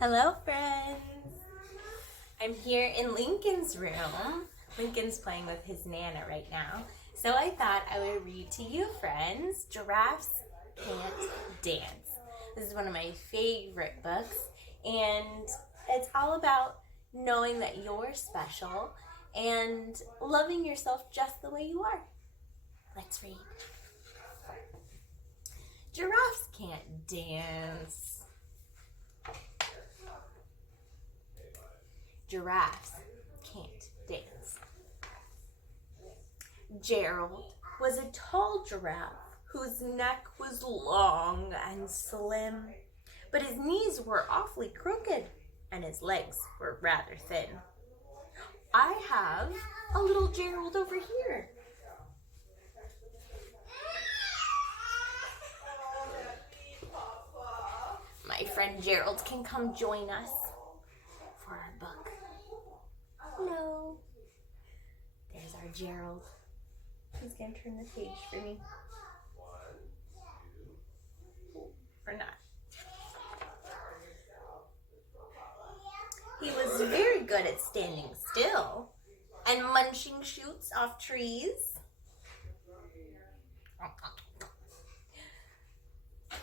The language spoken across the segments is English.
Hello, friends. I'm here in Lincoln's room. Lincoln's playing with his Nana right now. So I thought I would read to you, friends, Giraffes Can't Dance. This is one of my favorite books, and it's all about knowing that you're special and loving yourself just the way you are. Let's read. Giraffes can't dance. Giraffes can't dance. Gerald was a tall giraffe whose neck was long and slim, but his knees were awfully crooked and his legs were rather thin. I have a little Gerald over here. My friend Gerald can come join us for our book. Hello. There's our Gerald. He's going to turn the page for me. Or not. He was very good at standing still and munching shoots off trees.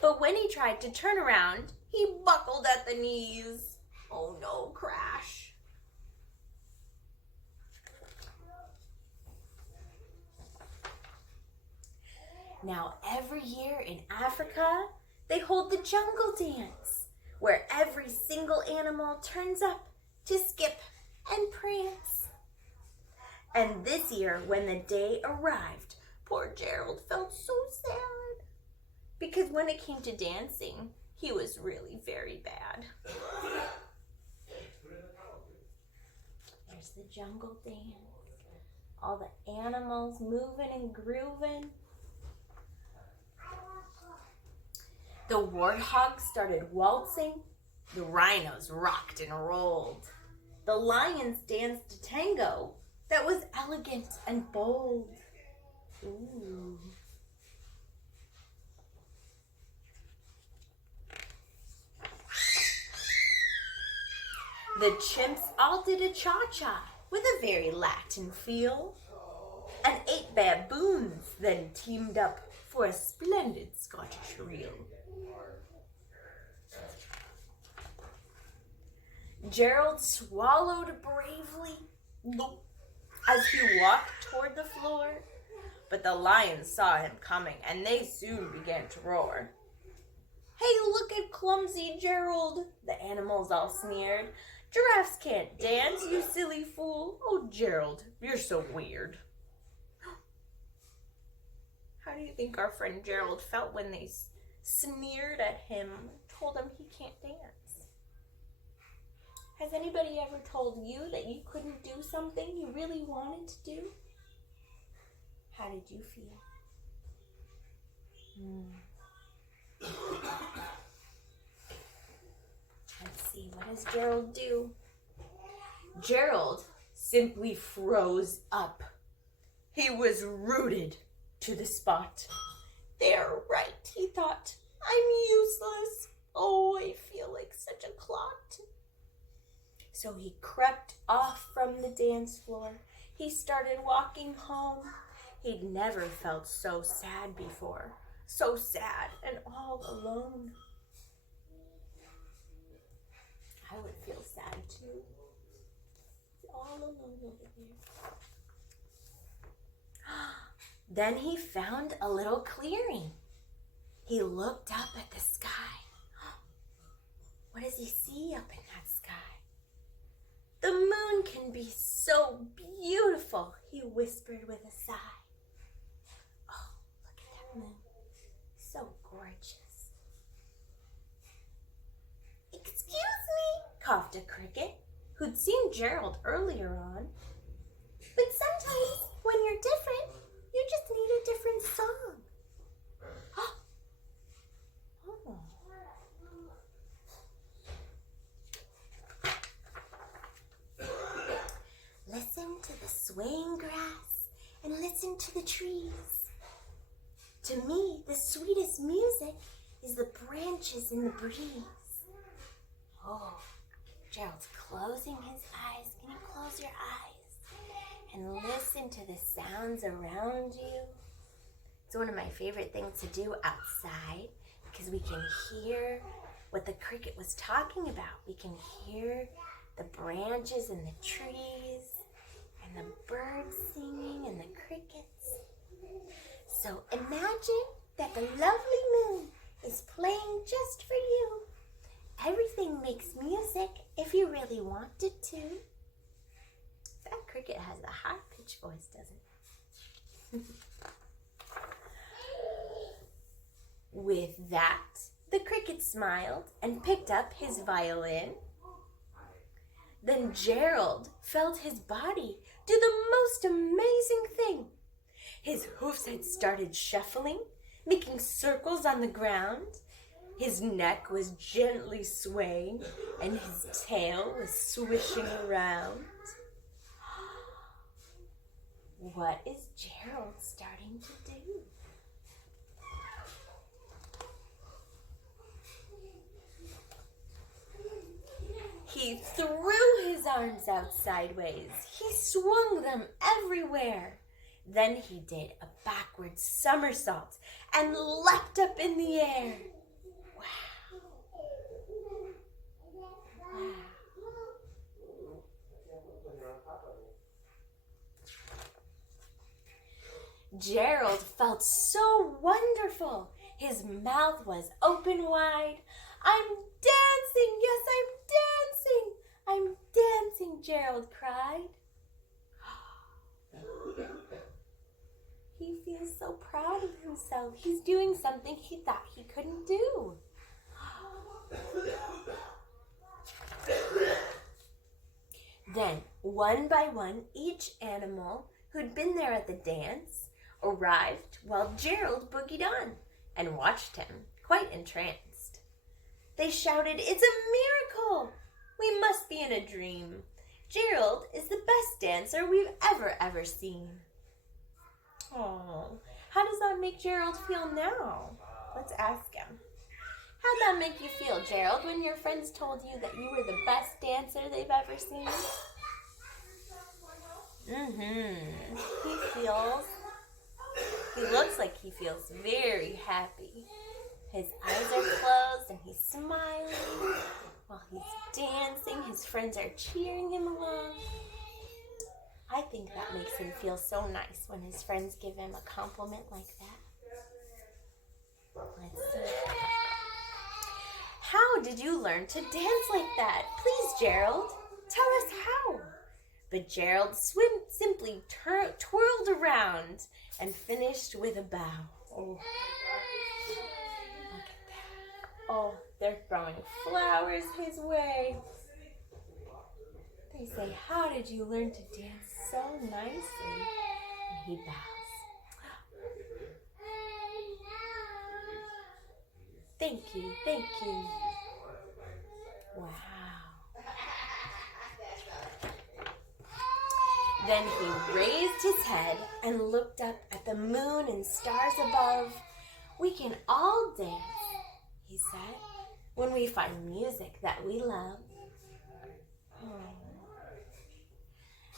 But when he tried to turn around, he buckled at the knees. Oh no, crash. Now, every year in Africa, they hold the jungle dance, where every single animal turns up to skip and prance. And this year, when the day arrived, poor Gerald felt so sad, because when it came to dancing, he was really very bad. There's the jungle dance, all the animals moving and grooving. The warthogs started waltzing, the rhinos rocked and rolled. The lions danced a tango that was elegant and bold. Ooh. The chimps all did a cha-cha with a very Latin feel. And 8 baboons then teamed up for a splendid Scottish reel. Gerald swallowed bravely as he walked toward the floor, but the lions saw him coming and they soon began to roar. "Hey, look at clumsy Gerald," the animals all sneered. "Giraffes can't dance, you silly fool. Oh, Gerald, you're so weird." How do you think our friend Gerald felt when they sneered at him and told him he can't dance? Has anybody ever told you that you couldn't do something you really wanted to do? How did you feel? Let's see, what does Gerald do? Gerald simply froze up. He was rooted to the spot. "They're right," he thought. "I'm useless. Oh, I feel like such a clot." So he crept off from the dance floor. He started walking home. He'd never felt so sad before. So sad and all alone. I would feel sad too. All alone over there. Then he found a little clearing. He looked up at the sky. What does he see up in that sky? "The moon can be so beautiful," he whispered with a sigh. Oh, look at that moon. So gorgeous. "Excuse me," coughed a cricket, who'd seen Gerald earlier on. "But sometimes when you're different, you just need a different song." Oh. Listen to the swaying grass and listen to the trees. To me, the sweetest music is the branches in the breeze. Oh. can listen to the sounds around you. It's one of my favorite things to do outside because we can hear what the cricket was talking about. We can hear the branches and the trees and the birds singing and the crickets. So imagine that the lovely moon is playing just for you. Everything makes music if you really wanted to. That cricket has a high-pitched voice, doesn't it? With that, the cricket smiled and picked up his violin. Then Gerald felt his body do the most amazing thing. His hoofs had started shuffling, making circles on the ground. His neck was gently swaying, and his tail was swishing around. What is Gerald starting to do? He threw his arms out sideways. He swung them everywhere. Then he did a backward somersault and leapt up in the air. Wow. Wow. Gerald felt so wonderful. His mouth was open wide. I'm dancing, yes, I'm dancing, Gerald cried. He feels so proud of himself. He's doing something he thought he couldn't do. Then, one by one, each animal who'd been there at the dance arrived while Gerald boogied on and watched him, quite entranced. They shouted, "It's a miracle! We must be in a dream. Gerald is the best dancer we've ever seen." Oh, how does that make Gerald feel now? Let's ask him. How'd that make you feel, Gerald, when your friends told you that you were the best dancer they've ever seen? He looks like he feels very happy. His eyes are closed and he's smiling. While he's dancing, his friends are cheering him along. I think that makes him feel so nice when his friends give him a compliment like that. Let's see. How did you learn to dance like that? Please, Gerald, tell us how. But Gerald simply twirled around and finished with a bow. Oh, look at that. Oh, they're throwing flowers his way. They say, "How did you learn to dance so nicely?" And he bows. Thank you, thank you. Wow. Then he raised his head and looked up at the moon and stars above. "We can all dance," he said, "when we find music that we love."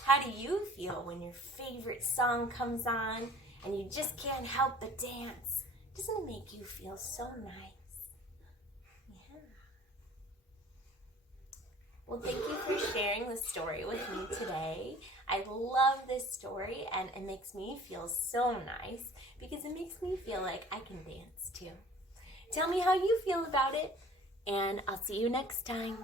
How do you feel when your favorite song comes on and you just can't help but dance? Doesn't it make you feel so nice? Yeah. Well, thank you for sharing the story with me today. I love this story and it makes me feel so nice because it makes me feel like I can dance too. Tell me how you feel about it and I'll see you next time.